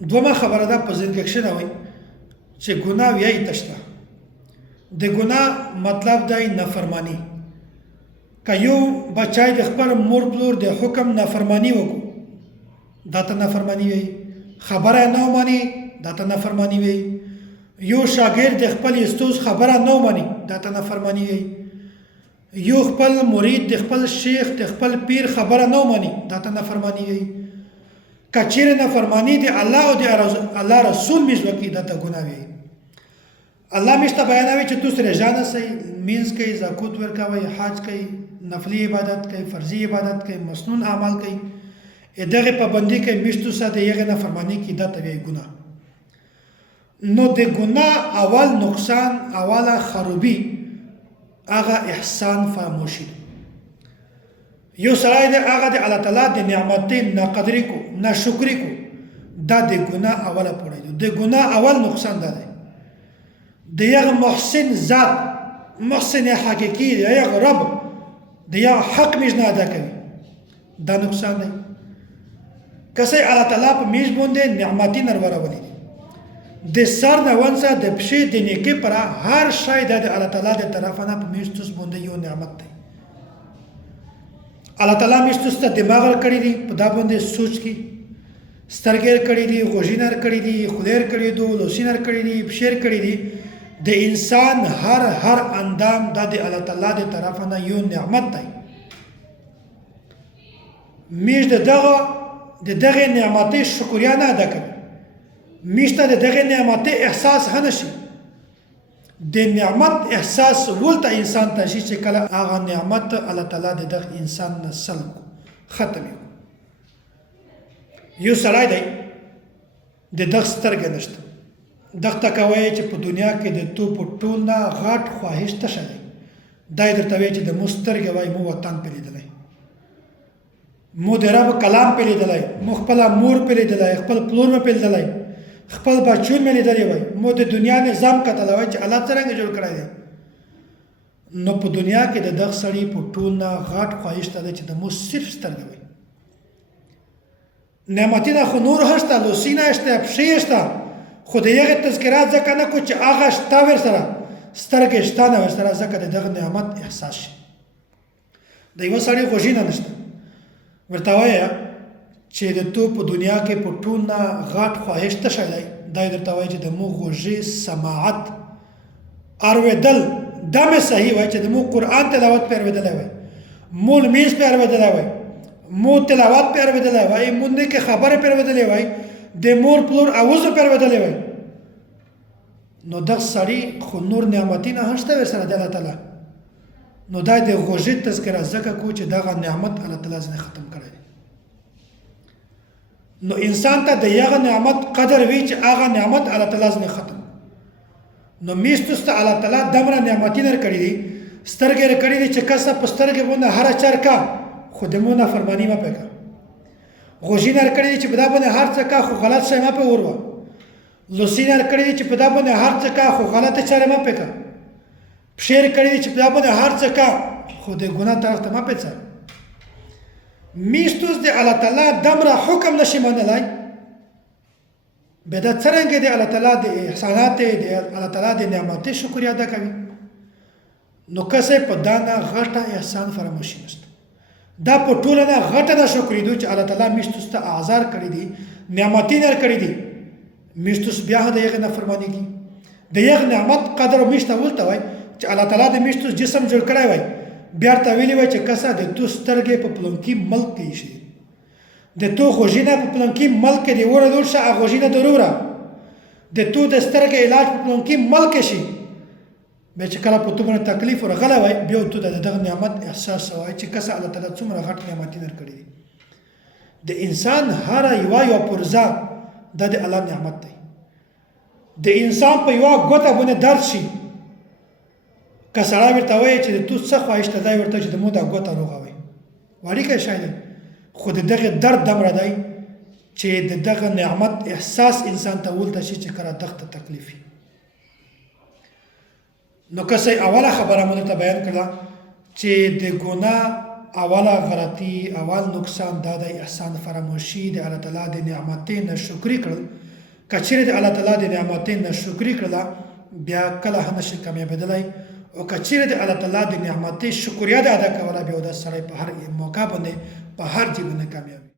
دومه خبره ده په ذهن کې کښېنوئ چې ګناه ویایي تشته. د ګناه مطلب دی نافرمانی. که یو بچی د خپل مور پلور د حکم نافرمانی وکړو دا ته نافرمانی وایي. خبره نه ومني دا ته نافرمانی وایي. یو شاګرد د خپل استاد خبره نه ومني دا ته نافرمانی وایي. یو خپل مرید د خپل شیخ د خپل پیر خبره نه ومني دا ته نافرمانی وایي. که چیرې نافرمانی د الله او د الله رسول میز وکړي دا ته ګناه وایي. الله میز ته بیانوي چې تو سره ژانه سئ، مینځ کوئ، زکات ورکوئ، حج کوئ، نفلی عبادت کوئ، فرضي عبادت کوئ، مسنون اعمال کوئ، دغه پابندي کوئ، میشتو سره د هغې نافرمانی کوي دا ته وایي ګناه. نو د ګناه اول نقصان، اوله خرابي هغه احسان فراموشي. یو سړی دی هغه د الله تعالی د نعمتې ناقدري کو، ناشکري کو، دا د ګناه اوله پوړی دی. د ګناه اول نقصان دا دی د یغه محسن ذات، محسن حقیقي دی، یغه رب د یغه حق میز نه ادا کوي دا نقصان دی. کسې الله تعالی په میز باندې نعمتي نرورولي دي د سر نه ونڅه د پښې د نیکۍ پر هر شی د الله تعالی د طرفه نه په میز توس باندې یو نعمت دی. الله تعالی میز توس ته دماغ ورکړی دی په دا باندې سوچ کی، سترګې کړی دي، غوږونه کړی دي، خولې کړی دي، لاسونه کړی دي، پښې کړی دي. د انسان هر اندام دا د الله تعالی د طرفه نه یو نعمت دی. میز د دغه نعمتې شکریا نه ادا کوي. میز ته د دغه نعمتې احساس هم شي. د نعمت احساس ولته انسان ته شي چې کله هغه نعمت الله تعالی د دغه انسان نه سلب ختم وي. یو سړی دی د دغه سترګې نشته، دغه ته کوی چې په دنیا کې د تو په ټول نه غټ خواهش تشه دی. دا یې درته وایي چې د مو سترګې وایي مو وطن پې لیدلی، مو د رب کلام پې لیدلی، مو خپله مور پې لیدلی، خپل پلور مې پې لیدلی، خپل بچون مې لیدلی وای، مو د دنیا نظام کتلی وای چې الله څرنګه جوړ کړی دی. نو په دنیا کې د دغه سړي په ټول نه غټ خواهش ته دی چې د مو صرف سترګې وای. نعمتونه خو نور هم شته، لاسونه شته، پښې شته، خو د هغې تذکرات ځکه نه کړو چې هغه شته ورسره، سترګې شته نه ورسره، ځکه د دغه نعمت احساس شي. د یوه سړي غوږونه نشته، ورته وایه چې د تو په دنیا کې په ټول نه غټ خواهش تشه دی. دا یې درته وایي چې د مو غوږې سماعت اورېدل دا مې صحیح وایي چې د مو قرآن تلاوت پې اورېدلی وای، مو لمونځ پې اورېدلی وای، مو تلاوت پې اورېدلی وای، مو نیکې خبرې پې اورېدلی وای، د مور پلور اوازو پې اورېدلی وای. نو دغه سړي خو نور نعمتونه هم شته ورسره د الله تعالی. نو دا د غوږې تذکره ځکه کو چې دغه نعمت الله تعالی ځنې ختم کړی دی. نو انسان ته د یغه نعمت قدر وی چې هغه نعمت الله تعالی ځنې ختم. نو میستوس ته الله تعالی دمره نعمتي درکړي دي، سترګې درکړي دي چې کسه په سترګې باندې هر چار کا خو د مو نافرماني مه پې کا. غوږونه درکړي دي چې په دا باندې هر څه کا خو غلط شی مه پې وروه. لاسونه درکړي دي چې په دا باندې هر څه کا خو غلطه چاره مه پې کا. پښې درکړي دي چې په دا باندې هر څه کا خو د ګناه طرف ته مه پېڅه. میستوس د الله تعالی دمره حکم نشي منلی، بیا دا څرنګه د الله تعالی د احسانات د الله تعالی د نعمتې شکریا ادا کوي. نو کسې په دا نه غټه احسان فراموشي نشته. دا په ټوله نه غټه ناشکري ده چې الله تعالی میستوس ته اعذار کړي دي، نعمتې درکړي دي، میستوس بیا هم د هغې نافرماني کوي. د هغې نعمت قدر میشته ولته وایي چې الله تعالی د میستوس جسم جوړ کړی وای، بیا ورته ویلي وای چې کسه د تو سترګې په پلونکي ملک کې ایښي، د تو غوږونه په پلونکي ملک کې دي، وره دور شه هغه غوږونه دروره، د تو د سترګې علاج په پلونکي ملک کې شي. بیا چې کله په تو باندې تکلیف ورغلی وای بیا تو د دغه نعمت احساس وای چې کسه الله تعالی څومره غټ نعمتونه درکړي دي. د انسان هره یوه پرزه دا د الله نعمت دی. د انسان په یوه ګوته باندې درد شي، که سړی ورته وایي چې د تو څه خواهش ته دی، ورته چې د مو دا ګوته روغه وي، وړیکی شی دی، خو د دغې درد دمره دی چې د دغه نعمت احساس انسان ته ولته شي چې کله دغه ته تکلیف وي. نو کسې اوله خبره مو درته بیان کړه چې د ګناه اوله غلطي، اول نقصان دا دی احسان فراموشي، د الله تعالی د نعمتې ناشکري کړل که چیرې د الله تعالی د نعمتۍ ناشکري کړله بیا کله هم نشي کامیابېدلی او که چیرې د الله تعالی د نعمتۍ شکریا د ادا کوله بیا دا سړی په هر موقع باندې په هر ځای باندې کامیاب